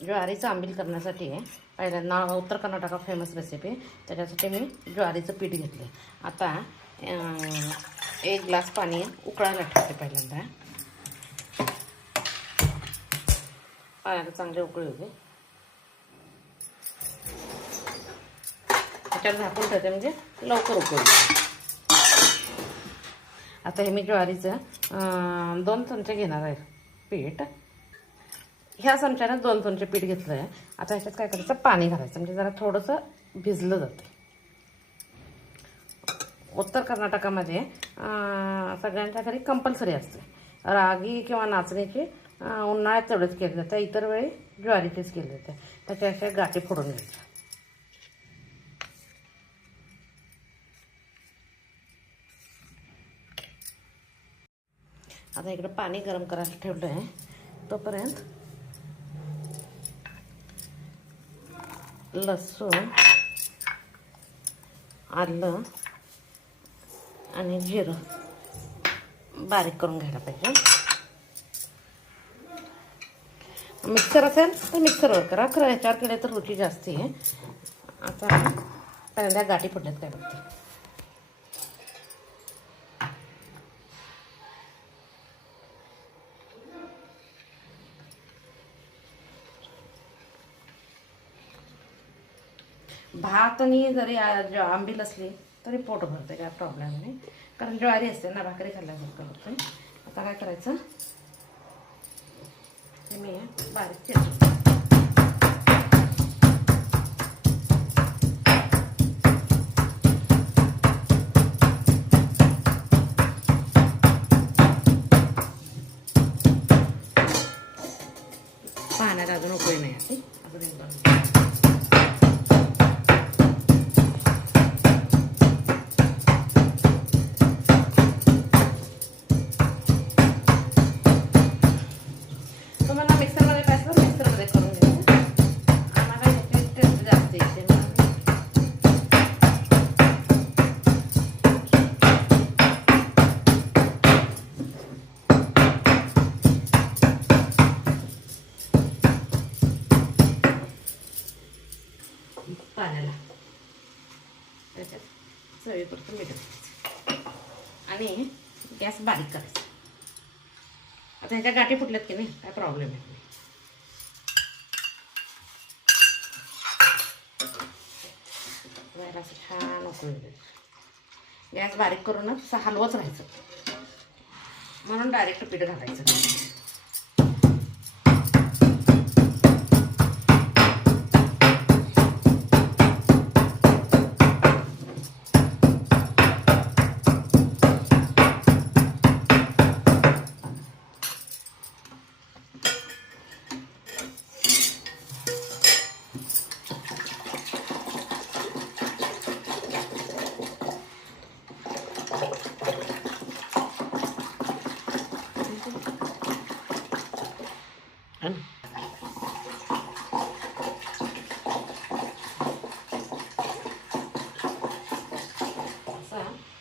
ज्वारीचं आंबील करण्यासाठी पहिल्यांदा उत्तर कर्नाटका फेमस रेसिपी. त्याच्यासाठी मी ज्वारीचं पीठ घेतलं. आता 1 ग्लास पाणी उकळायला ठेवते. पहिल्यांदा पाण्याला चांगले उकळी होते. त्याच्यावर झाकून ठेवते म्हणजे लवकर उकळते. आता हे मी ज्वारीचं 2 चमचे घेणार आहे पीठ. ह्या चमच्याने 2 चमचे पीठ घेतलं आहे. आता ह्याच्यात काय करायचं, पाणी घालायचं म्हणजे जरा थोडंसं भिजलं जातं. उत्तर कर्नाटकामध्ये सगळ्यांच्या घरी कंपल्सरी असते रागी किंवा नाचणीची. उन्हाळ्यात तेवढंच केलं जातं, इतर वेळी ज्वारीचीच केली जाते. त्याच्या अशा गाठी फोडून घ्यायच्या. आता इकडे पाणी गरम करायला ठेवलं आहे. तोपर्यंत लसूण, आलं आणि जिरं बारीक करून घ्यायला पाहिजे. मिक्सर असेल तर मिक्सरवर करा, खरं ह्याच्यावर केले तर रुची जास्ती आहे. आता पहिल्यांदा गाठी फुटल्यात काय बघते. भात आणि जरी आंबील असली तरी पोट भरते, काय प्रॉब्लेम नाही. कारण ज्वारी असते ना, भाकरी खाल्ल्यासारखं होतं. आता काय करायचं, हे मी बारीक चिरते. पाण्यात अजून उकळी नाही आली. अजून एकदा मिक्सरमध्ये पाहिजे मिक्सरमध्ये करून घ्यायचं. आम्हाला ह्याची टेस्ट जास्त येते. पाण्याला त्याच्यात चवीपुरतं मीठ घालायचं आणि गॅस बारीक करायचा. आता ह्याच्या गाठी फुटल्यात की नाही, काय प्रॉब्लेम आहे. असं छान उकळून द्यायचं. गॅस बारीक करूनच हलवच राहायचं, म्हणून डायरेक्ट पीठ घालायचं.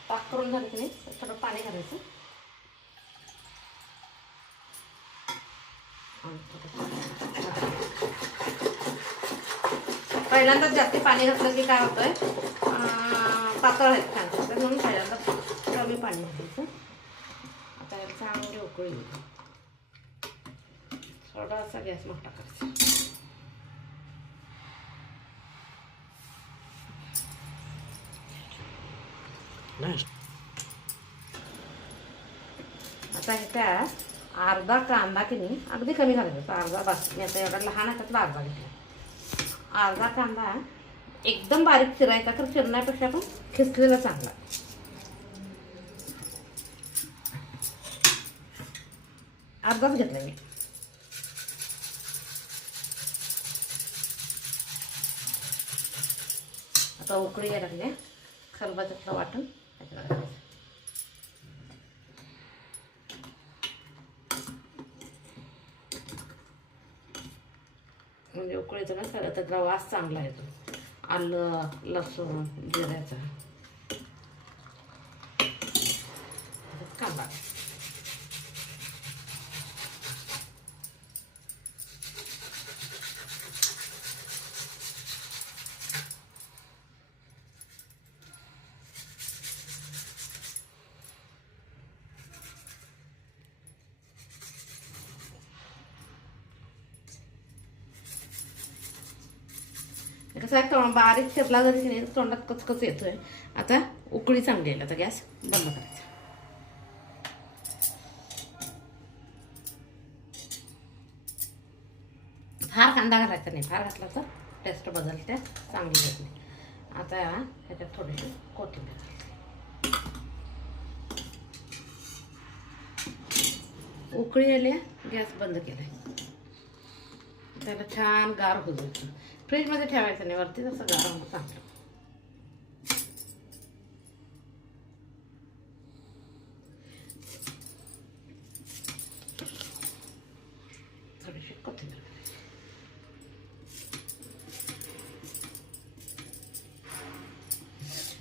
ताक करून झालं की नाही, थोडं पाणी घालायचं. पहिल्यांदाच जास्ती पाणी घातलं की काय होतंय, पातळ आहेत छान, म्हणून पहिल्यांदा कमी पाणी घालायचं. आता याला चांगली उकळी येईल. थोडासा गॅस मोठा करायचा. आता ह्याच्यात अर्धा कांदा की नाही, अगदी कमी घालायचा, अर्धा बस. मी आता एवढा लहान ह्याच्यातला अर्धा घेतला. अर्धा कांदा एकदम बारीक चिरायचा, तर चिरण्यापेक्षा पण खिसलेला चांगला. अर्धाच घेतला मी. आता उकळी यायला लागली. खलबत्त्यातलं वाटून त्याच्यात घालायचं. म्हणजे उकळीचं ना सगळं त्याचा वास चांगला येतो. आलं, लसूण, जिऱ्याचा कांदा. कसं आहे बारीक चिरला जरी की नाही तोंडात कचकच येतोय. आता उकळी चांगली येईल. आता गॅस बंद करायचा. फार कांदा घालायचा नाही, फार घातला तर टेस्ट बदलते, चांगली येत नाही. आता ह्याच्यात थोडीशी कोथिंबीर घालते. उकळी आली, गॅस बंद केलाय. त्याला छान गार होऊ द्यायचं. फ्रीजमध्ये ठेवायचं नाही, वरती तसं गार होणं चांगलं. थोडीशी कोथिंबीर.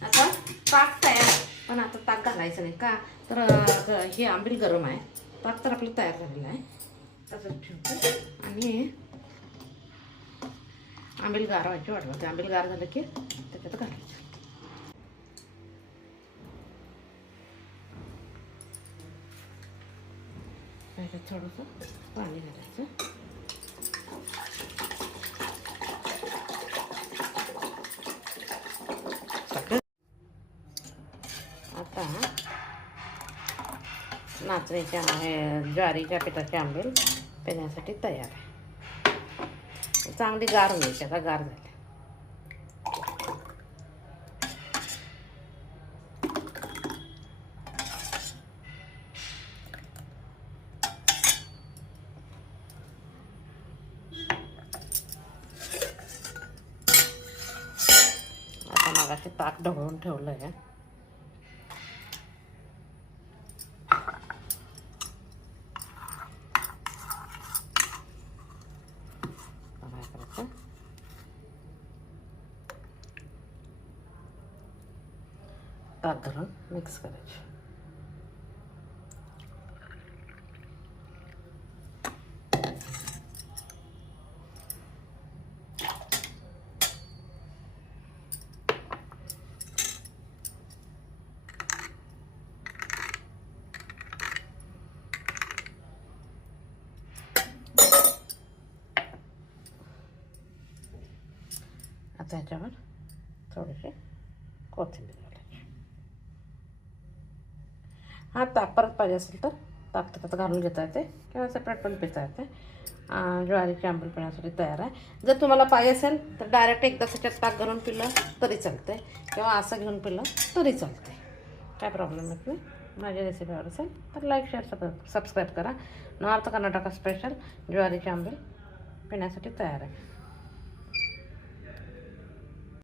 आता ताक तयार आहे, पण आता ताक घालायचं नाही का तर हे आंबील गरम आहे. ताक तर आपलं तयार झालेलं आहे, तसंच ठेवतो. आणि आंबील गार व्हायची वाट बघते. आंबील गार झालं की त्याच्यात घालायचं. त्याच्यात थोडंसं पाणी घालायचं. आता नाचणीच्या ज्वारीच्या पिठाचे आंबील पिण्यासाठी तयार आहे. चांगली गार होईल. त्याचा गार झाले. आता मगाशी ताक ढवळून ठेवलं आहे. ताक घालून मिक्स करायचे. आता ह्याच्यावर थोडेसे कोथिंबीर घालायची. हा ताक परत पाहिजे असेल तर ताक त्याच्यात घालून घेता येते किंवा सेपरेट पण पिता येते. ज्वारीची आंबील पिण्यासाठी तयार आहे. जर तुम्हाला पाहिजे असेल तर डायरेक्ट एकदा त्याच्यात ताक घालून पिलं तरी चालते किंवा असं घेऊन पिलं तरी चालते. काय प्रॉब्लेम येत नाही. माझी रेसिपी आवडत असेल तर लाईक शेअर सबस्क्राईब करा. नॉर्थ कर्नाटका स्पेशल ज्वारीची आंबील पिण्यासाठी तयार आहे.